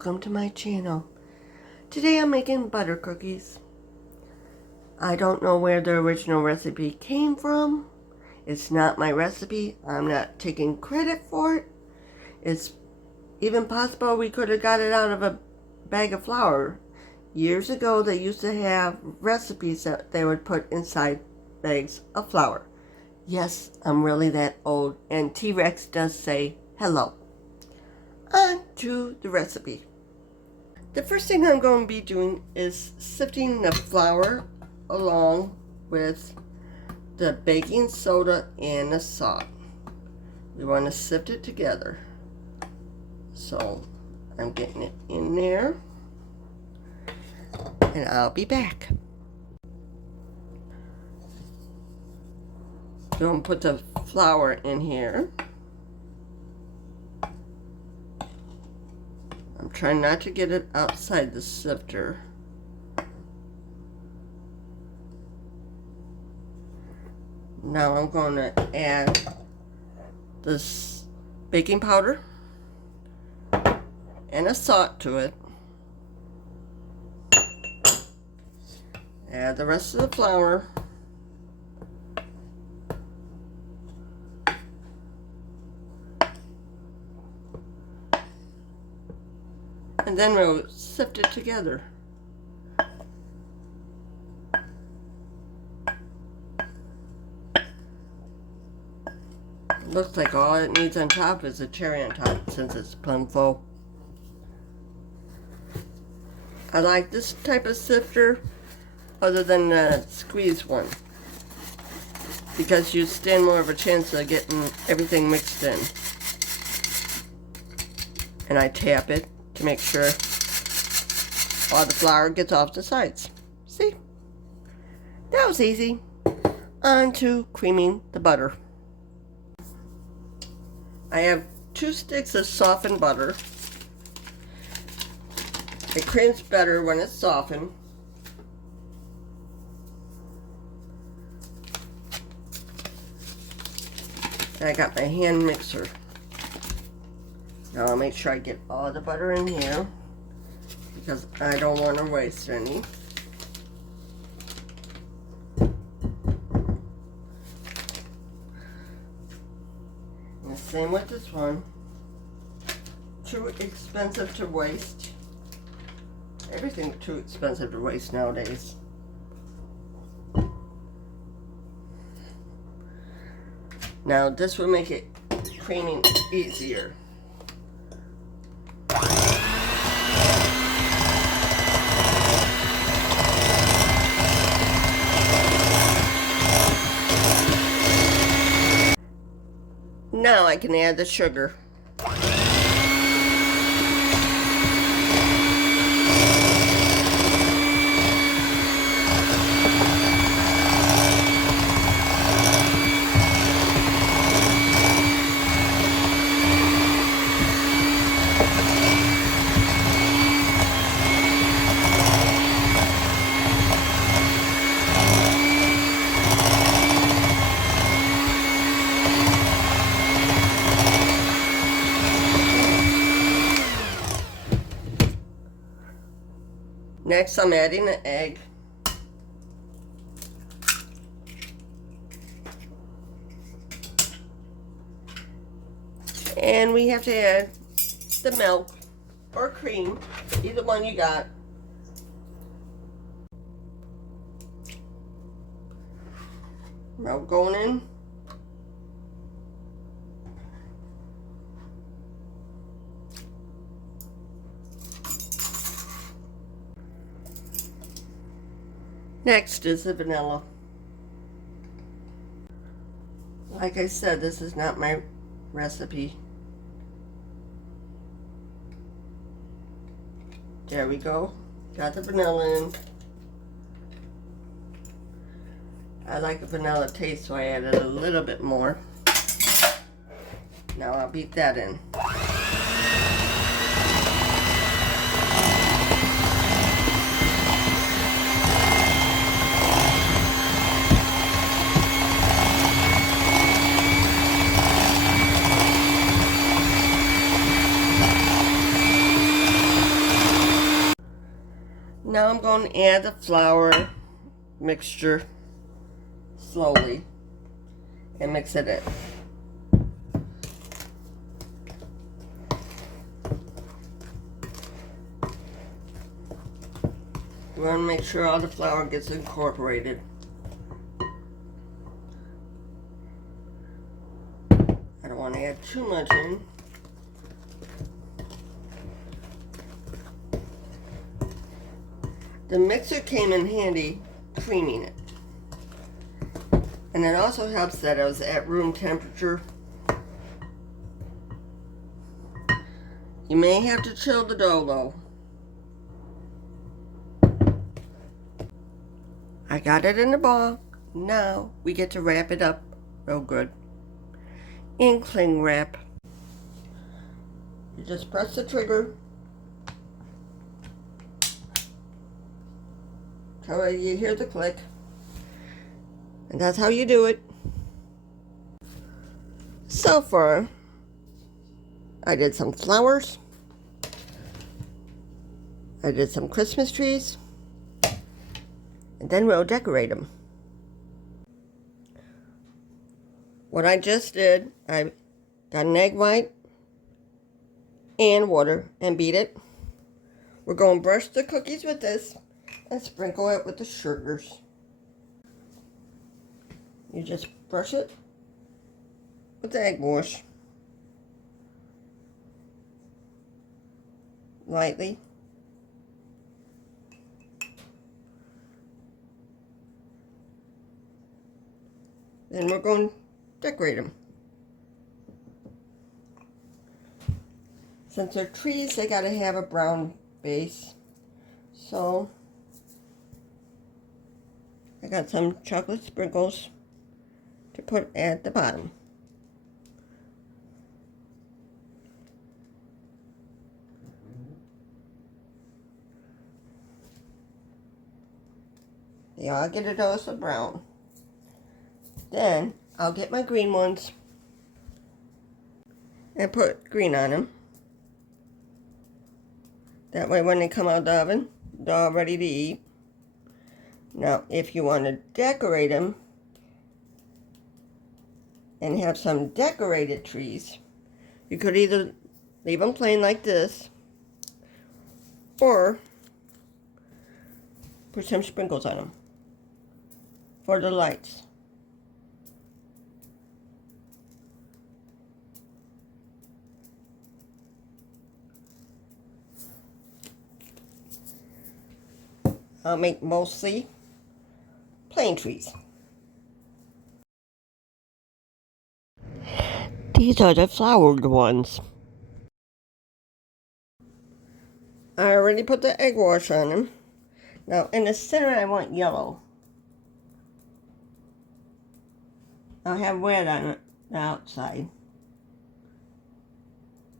welcome to my channel. Today I'm making butter cookies. I don't know where the original recipe came from. It's not my recipe. I'm not taking credit for it. It's even possible we could have got it out of a bag of flour. Years ago they used to have recipes that they would put inside bags of flour. Yes, I'm really that old, and T-Rex does say hello. On to the recipe. The first thing I'm going to be doing is sifting the flour along with the baking soda and the salt. We want to sift it together. So I'm getting it in there, and I'll be back. Going to put the flour in here. I'm trying not to get it outside the sifter. Now I'm going to add this baking powder and a salt to it. Add the rest of the flour. And then we'll sift it together. Looks like all it needs on top is a cherry on top, since it's plum full. I like this type of sifter other than the squeeze one, because you stand more of a chance of getting everything mixed in. And I tap it to make sure all the flour gets off the sides. See? That was easy. On to creaming the butter. I have 2 sticks of softened butter. It creams better when it's softened. And I got my hand mixer. Now I'll make sure I get all the butter in here, because I don't want to waste any. And the same with this one. Too expensive to waste. Everything's too expensive to waste nowadays. Now this will make it creaming easier. Now I can add the sugar. Next, I'm adding an egg. And we have to add the milk or cream, either one you got. Milk going in. Next is the vanilla. Like I said, this is not my recipe. There we go. Got the vanilla in. I like a vanilla taste, so I added a little bit more. Now I'll beat that in. Now I'm going to add the flour mixture slowly and mix it in. We want to make sure all the flour gets incorporated. I don't want to add too much in. The mixer came in handy creaming it. And it also helps that it was at room temperature. You may have to chill the dough though. I got it in the ball. Now we get to wrap it up real good in cling wrap. You just press the trigger. Tell you hear the click. And that's how you do it. So far, I did some flowers. I did some Christmas trees. And then we'll decorate them. What I just did, I got an egg white and water and beat it. We're going to brush the cookies with this and sprinkle it with the sugars. You just brush it with the egg wash. Lightly. Then we're going to decorate them. Since they're trees, they got to have a brown base. So I got some chocolate sprinkles to put at the bottom. They all get a dose of brown. Then I'll get my green ones and put green on them. That way when they come out of the oven, they're all ready to eat. Now, if you want to decorate them and have some decorated trees, you could either leave them plain like this or put some sprinkles on them for the lights. I'll make mostly plain trees. These are the flowered ones. I already put the egg wash on them. Now in the center I want yellow. I'll have red on the outside.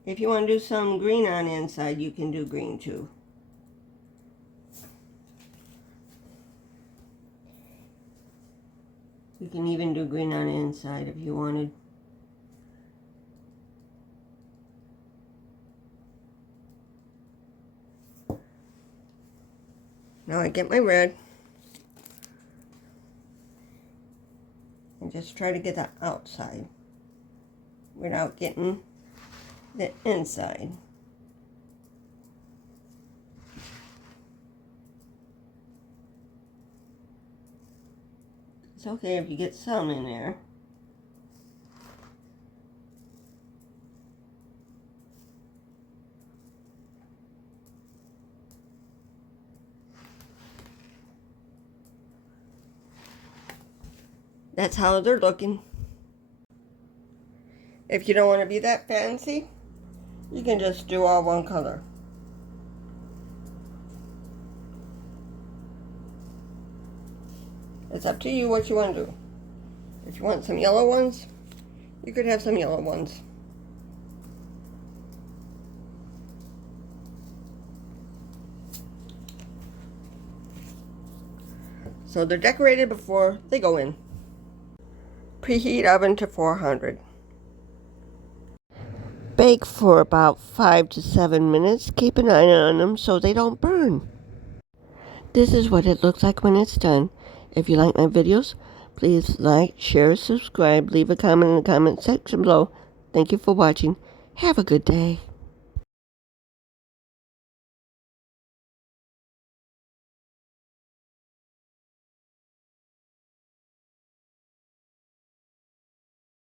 If you want to do some green on the inside, you can do green too. You can even do green on the inside if you wanted. Now I get my red and just try to get the outside without getting the inside. It's okay if you get some in there. That's how they're looking. If you don't want to be that fancy, you can just do all one color. It's up to you what you want to do. If you want some yellow ones, you could have some yellow ones. So they're decorated before they go in. Preheat oven to 400. Bake for about 5 to 7 minutes. Keep an eye on them so they don't burn. This is what it looks like when it's done. If you like my videos, please like, share, subscribe, leave a comment in the comment section below. Thank you for watching. Have a good day.